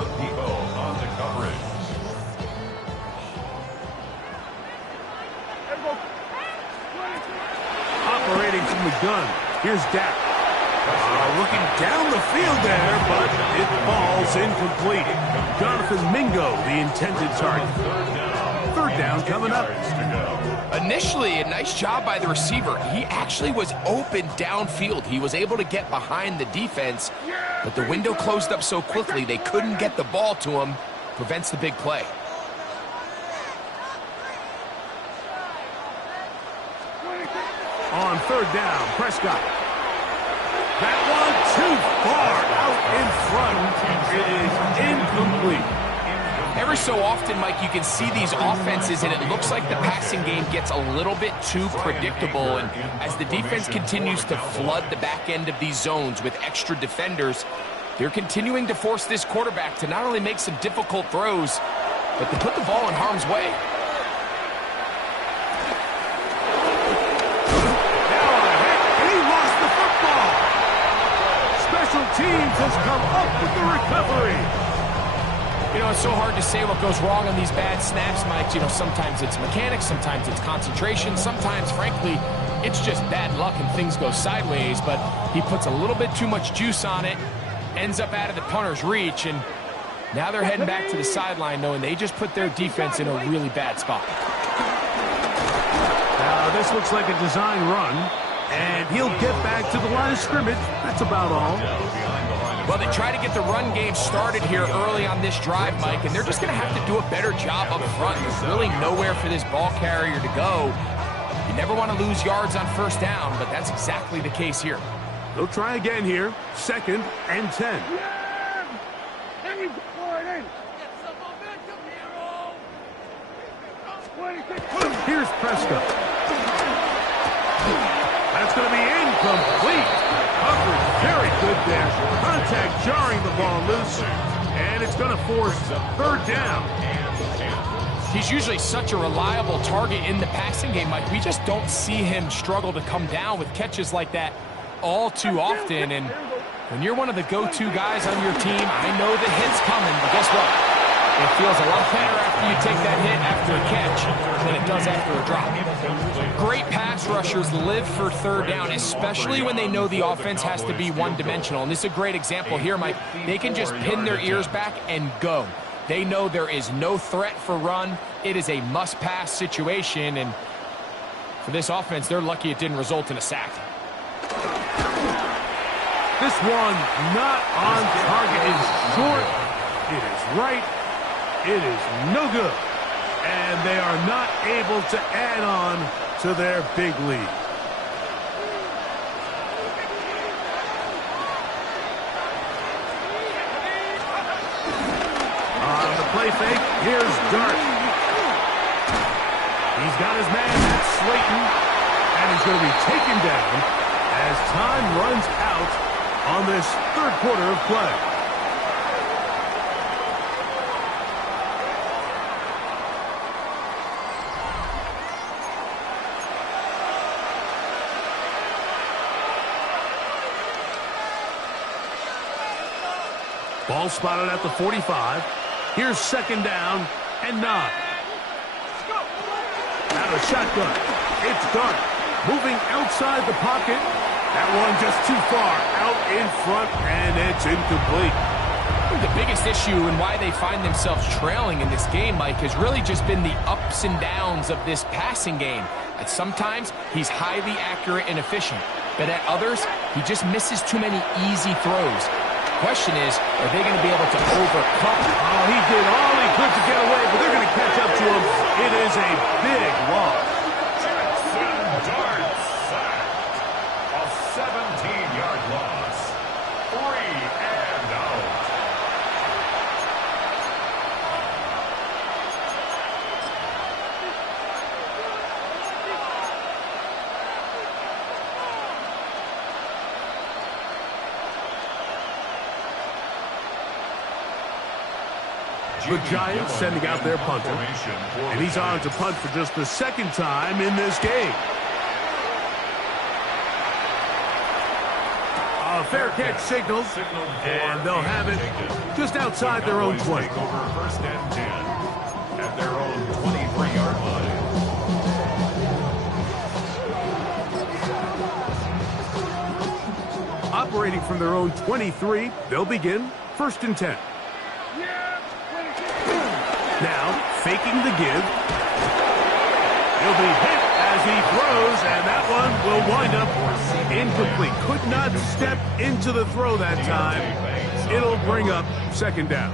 Operating from the gun. Here's Dak. Looking down the field there, but it falls incomplete. Jonathan Mingo, the intended target. 3rd down coming up. Initially, a nice job by the receiver. He actually was open downfield. He was able to get behind the defense, but the window closed up so quickly they couldn't get the ball to him. Prevents the big play. On 3rd down, Prescott. That one too far out in front. It is incomplete. Every so often, Mike, you can see these offenses, and it looks like the passing game gets a little bit too predictable. And as the defense continues to flood the back end of these zones with extra defenders, they're continuing to force this quarterback to not only make some difficult throws, but to put the ball in harm's way. Now a hit, and he lost the football. Special teams has come up with the recovery. You know, it's so hard to say what goes wrong on these bad snaps, Mike. You know, sometimes it's mechanics, sometimes it's concentration, sometimes, frankly, it's just bad luck and things go sideways, but he puts a little bit too much juice on it, ends up out of the punter's reach, and now they're heading back to the sideline knowing they just put their defense in a really bad spot. Now, this looks like a design run, and he'll get back to the line of scrimmage. That's about all. Well, they try to get the run game started here early on this drive, Mike, and they're just going to have to do a better job up front. There's really nowhere for this ball carrier to go. You never want to lose yards on 1st down, but that's exactly the case here. They'll try again here. 2nd and 10. Here's Prescott. That's going to be incomplete. Coverage very good there. Contact jarring the ball loose. And it's going to force 3rd down. He's usually such a reliable target in the passing game, Mike. We just don't see him struggle to come down with catches like that all too often. And when you're one of the go-to guys on your team, I know the hit's coming, but guess what? It feels a lot better after you take that hit after a catch than it does after a drop. Great pass rushers live for 3rd down, especially when they know the offense has to be one-dimensional. And this is a great example here, Mike. They can just pin their ears back and go. They know there is no threat for run. It is a must-pass situation, and for this offense, they're lucky it didn't result in a sack. This one not on target is short. It is right. It is no good. And they are not able to add on to their big lead. On the play fake, here's Dart. He's got his man, that's Slayton. And he's going to be taken down as time runs out on this third quarter of play. Ball spotted at the 45. Here's second down and 9. Out of shotgun. It's Dart moving outside the pocket. That one just too far out in front, and it's incomplete. I think the biggest issue and why they find themselves trailing in this game, Mike, has really just been the ups and downs of this passing game. At sometimes, he's highly accurate and efficient, but at others, he just misses too many easy throws. The question is, are they going to be able to overcome? Oh, he did all he could to get away, but they're going to catch up to him. It is a big loss. Jackson Dart sacked. A 17-yard loss. 3 and out. The Giants sending out their punter, and he's on to punt for just the second time in this game. A fair catch signaled, and they'll have it just outside their own 20. Over first and 10 at their own 23-yard line. Operating from their own 23, they'll begin first and 10. Now, faking the give. He'll be hit as he throws, and that one will wind up incomplete. Could not step into the throw that time. It'll bring up second down.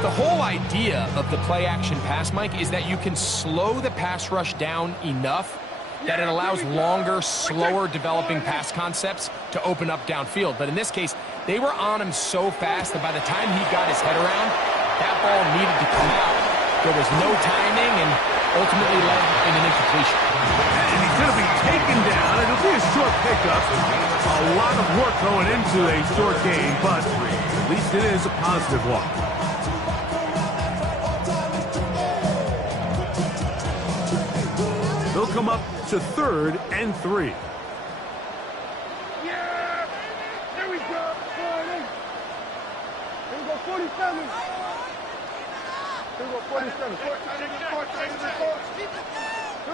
The whole idea of the play-action pass, Mike, is that you can slow the pass rush down enough that it allows longer, slower developing pass concepts to open up downfield. But in this case, they were on him so fast that by the time he got his head around, that ball needed to come out. There was no timing and ultimately led in an incompletion. And he's going to be taken down. It'll be a short pickup. A lot of work going into a short game, but at least it is a positive one. They'll come up to third and 3. Yeah! There we go. Here we go, 47. Here we go, 47. Here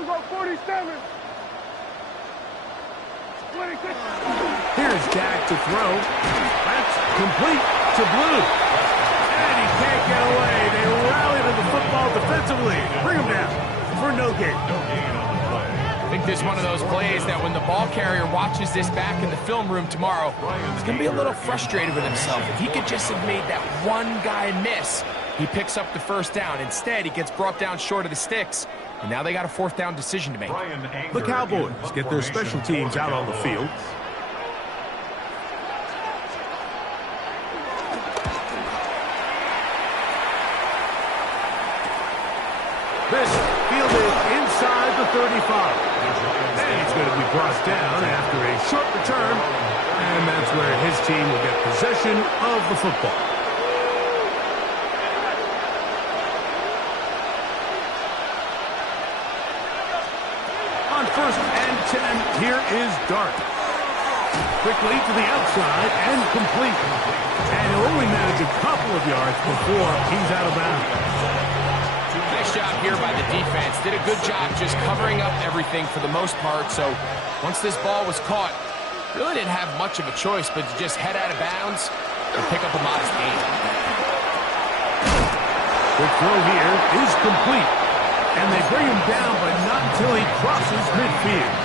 we go, 47. Here's Dak to throw. That's complete to Blue. And he can't get away. They rally to the football defensively. Bring him down for no gain. I think this is one of those plays that when the ball carrier watches this back in the film room tomorrow, he's going to be a little frustrated with himself. If he could just have made that one guy miss, he picks up the first down. Instead, he gets brought down short of the sticks, and now they got a fourth down decision to make. The Cowboys get their special teams out on the field. This fielded inside the 35. And he's going to be brought down after a short return. And that's where his team will get possession of the football. On first and 10, here is Dart. Quickly to the outside and complete. And he'll only manage a couple of yards before he's out of bounds. Nice job here by the defense. Did a good job just covering up everything for the most part. So once this ball was caught, really didn't have much of a choice but to just head out of bounds and pick up a modest gain. The throw here is complete. And they bring him down, but not until he crosses midfield.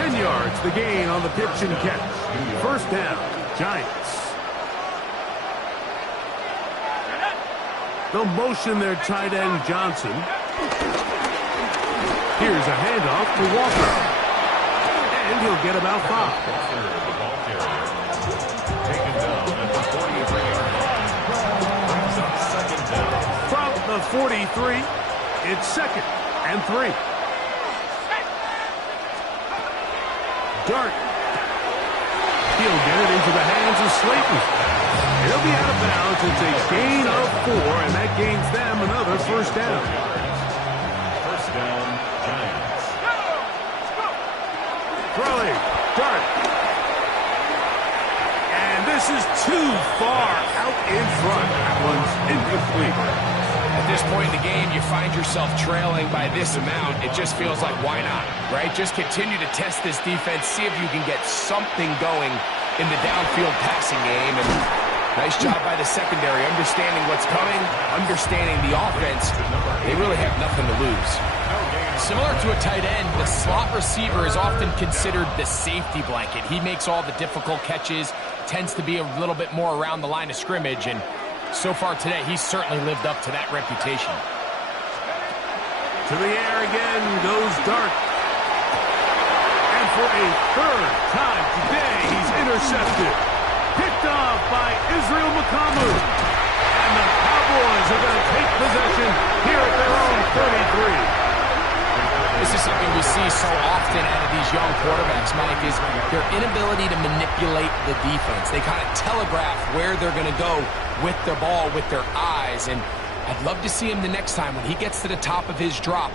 10 yards, the gain on the pitch and catch. First down, Giants. They'll motion their tight end, Johnson. Here's a handoff to Walker. And he'll get about 5. Taken down at the 43-yard line. Brings up second down. From the 43, it's 2nd and 3. Dart. He'll get it into the hands of Slayton. He'll be out of bounds. It's a gain of 4, and that gains them another first down. First down, Giants. Throwing. Dart. And this is too far out in front. That one's incomplete. At this point in the game, you find yourself trailing by this amount. It just feels like, why not, right? Just continue to test this defense, see if you can get something going in the downfield passing game. And nice job by the secondary, understanding what's coming, understanding the offense. They really have nothing to lose. Similar to a tight end, the slot receiver is often considered the safety blanket. He makes all the difficult catches, tends to be a little bit more around the line of scrimmage, and so far today, he's certainly lived up to that reputation. To the air again goes Dart. And for a 3rd time today, he's intercepted. Picked off by Israel Mukamu. And the Cowboys are going to take possession here at their own 33. This is something we see so often out of these young quarterbacks, Mike, is their inability to manipulate the defense. They kind of telegraph where they're going to go with the ball, with their eyes, and I'd love to see him the next time when he gets to the top of his drop.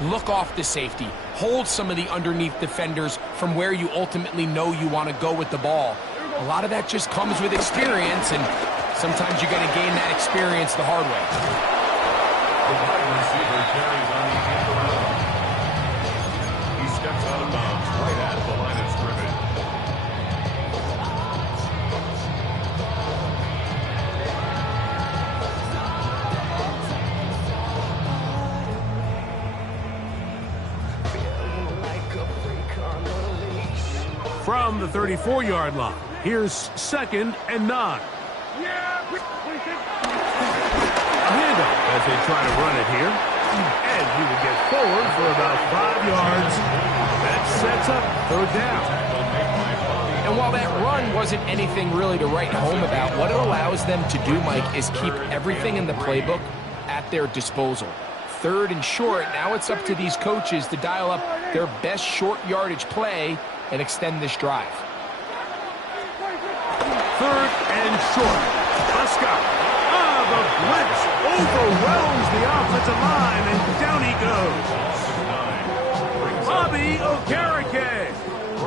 Look off the safety. Hold some of the underneath defenders from where you ultimately know you want to go with the ball. A lot of that just comes with experience, and sometimes you got to gain that experience the hard way. The wide receiver carries on the end around. He steps out of bounds right at the line of scrimmage. From the 34-yard line, here's 2nd and 9. A handoff as they try to run it here. And he will get forward for about 5 yards. That sets up 3rd down. And while that run wasn't anything really to write home about, what it allows them to do, Mike, is keep everything in the playbook at their disposal. 3rd and short, now it's up to these coaches to dial up their best short yardage play and extend this drive. 3rd and short. Prescott. The blitz overwhelms the offensive line, and down he goes. Bobby Okereke.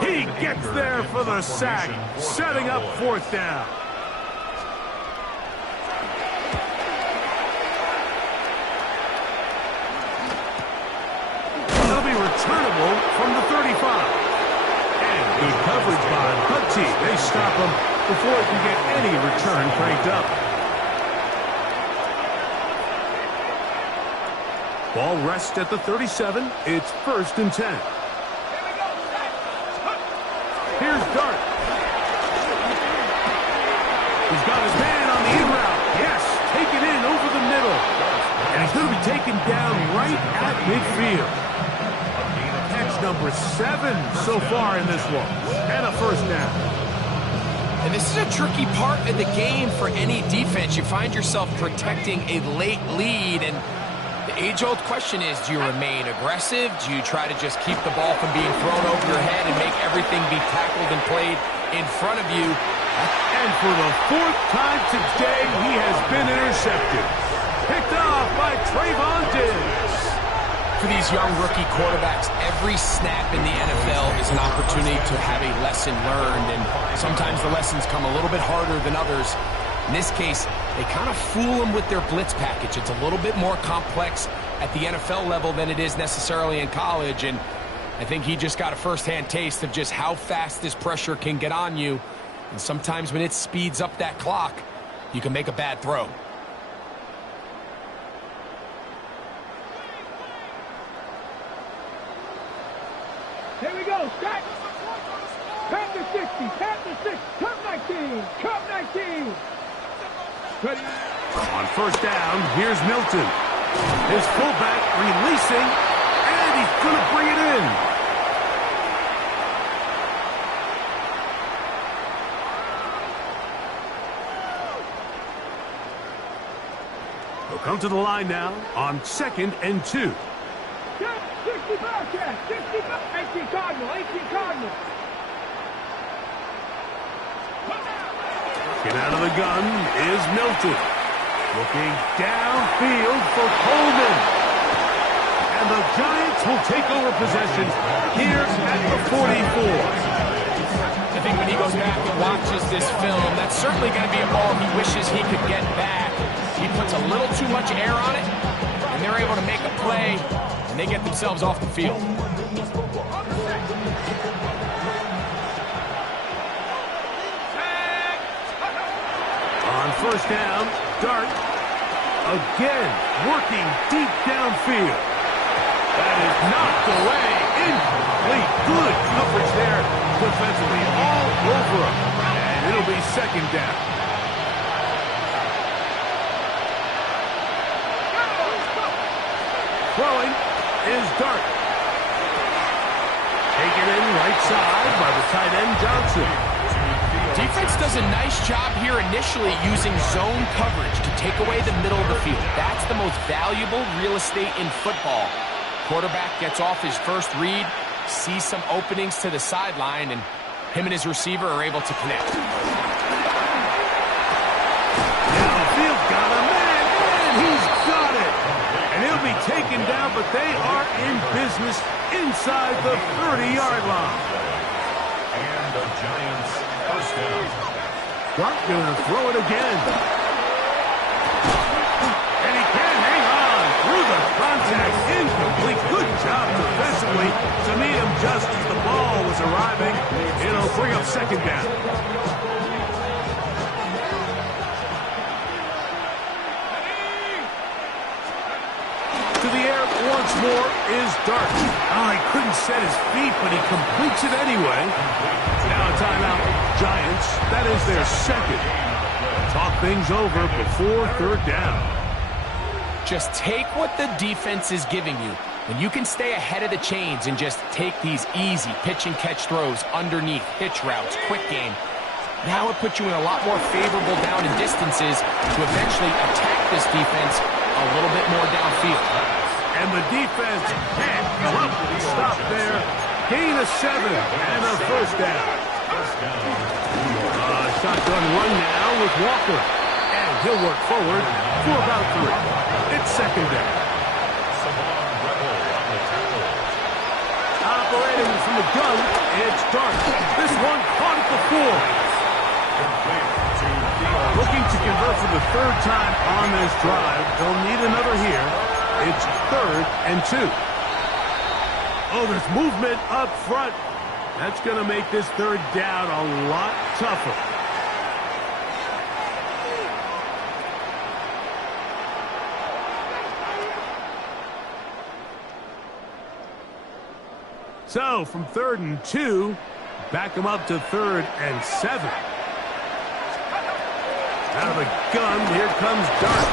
He gets there for the sack, setting up 4th down. It'll be returnable from the 35. And good coverage by Hutchie. They stop him before he can get any return cranked up. Ball rests at the 37. It's 1st and 10. Here's Dart. He's got his man on the in route. Yes, taken in over the middle. And he's going to be taken down right at midfield. Catch number 7 so far in this one. And a 1st down. And this is a tricky part of the game for any defense. You find yourself protecting a late lead, and the age-old question is, do you remain aggressive? Do you try to just keep the ball from being thrown over your head and make everything be tackled and played in front of you? And for the 4th time today, he has been intercepted. Picked off by Trayvon Diggs. For these young rookie quarterbacks, every snap in the NFL is an opportunity to have a lesson learned, and sometimes the lessons come a little bit harder than others. In this case, they kind of fool them with their blitz package. It's a little bit more complex at the NFL level than it is necessarily in college, and I think he just got a first-hand taste of just how fast this pressure can get on you, and sometimes when it speeds up that clock, you can make a bad throw. Here we go, Scott. Pat the 60, pat the 19. Cup 19. Ready? On first down, here's Milton. His fullback releasing, and he's going to bring it in. He'll come to the line now on 2nd and 2. 60 Bearcats. 60 18 Cardinal. 18 Cardinal. Get out of the gun is Milton. Looking downfield for Coleman. And the Giants will take over possession here at the 44. I think when he goes back and watches this film, that's certainly going to be a ball he wishes he could get back. He puts a little too much air on it, and they're able to make a play, and they get themselves off the field. On first down, Dart again working deep downfield. That is knocked away. Incomplete. Good coverage there defensively all over him. And it'll be 2nd down. Throwing is Dart. Taken in right side by the tight end Johnson. Defense does a nice job here initially using zone coverage to take away the middle of the field. That's the most valuable real estate in football. Quarterback gets off his first read, sees some openings to the sideline, and him and his receiver are able to connect. Downfield got a man, and he's got it. And he'll be taken down, but they are in business inside the 30-yard line. And the Giants first down. Dart gonna throw it again. And he can hang on through the contact. Incomplete. Good job defensively to meet him just as the ball was arriving. It'll bring up 2nd down. To the air once more is Dart. Oh, he couldn't set his feet, but he completes it anyway. Now a timeout. Giants, that is their 2nd. Talk things over before 3rd down. Just take what the defense is giving you. When you can stay ahead of the chains and just take these easy pitch and catch throws underneath, hitch routes, quick game, now it puts you in a lot more favorable down and distances to eventually attack this defense a little bit more downfield. And the defense can't come up with a stop there. Gain of 7 and a first down. Shotgun run now with Walker. And he'll work forward for about 3. It's 2nd down. Operating from the gun, it's Dart. This one caught at the 4. Looking to convert for the 3rd time on this drive. They'll need another here. It's 3rd and 2. Oh, there's movement up front. That's going to make this 3rd down a lot tougher. So, from 3rd and 2, back them up to 3rd and 7. Out of the gun, here comes Dart.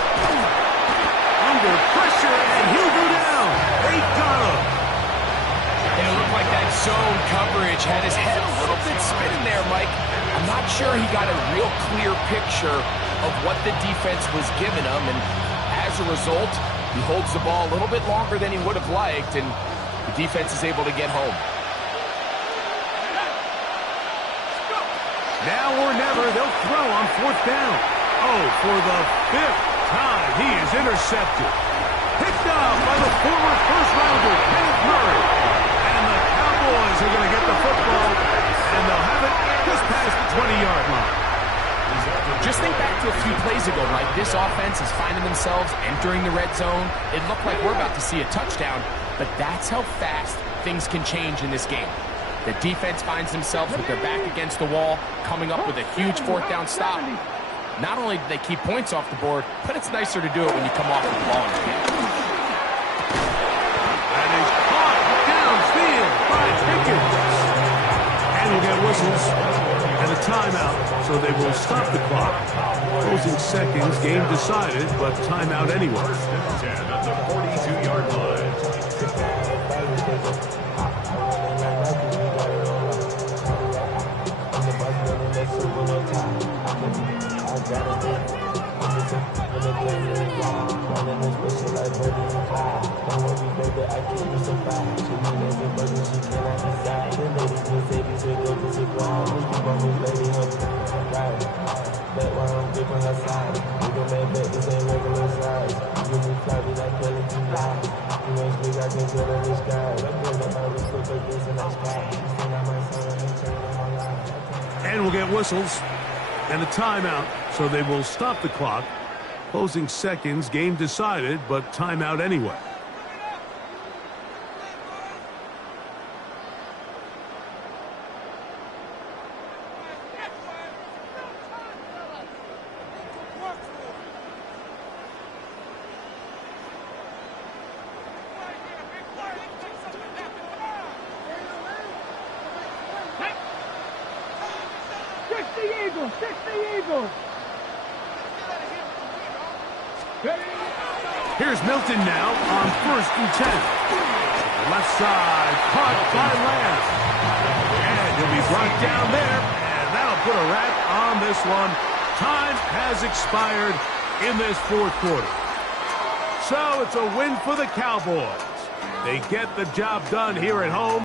Under pressure, and he'll go down. They got him. It looked like that zone coverage had his head a little bit spinning there, Mike. I'm not sure he got a real clear picture of what the defense was giving him, and as a result, he holds the ball a little bit longer than he would have liked, and the defense is able to get home. Now or never, they'll throw on 4th down. Oh, for the 5th time, he is intercepted. Picked up by the former first-rounder, Kenneth Murray. And the Cowboys are going to get the football, and they'll have it just past the 20-yard line. Just think back to a few plays ago, Mike. This offense is finding themselves entering the red zone. It looked like we're about to see a touchdown, but that's how fast things can change in this game. The defense finds themselves with their back against the wall, coming up with a huge 4th down stop. Not only do they keep points off the board, but it's nicer to do it when you come off with the ball in your hand. That is caught downfield by Pickens. And we'll get whistles And a timeout, so they will stop the clock. Closing seconds, game decided, but timeout anyway. 10 at the 42-yard line. And we'll get whistles and a timeout, so they will stop the clock. Closing seconds, game decided, but timeout anyway. Here's Milton now on 1st and 10. Left side, caught by Lamb. And he'll be brought down there, and that'll put a wrap on this one. Time has expired in this 4th quarter. So it's a win for the Cowboys. They get the job done here at home.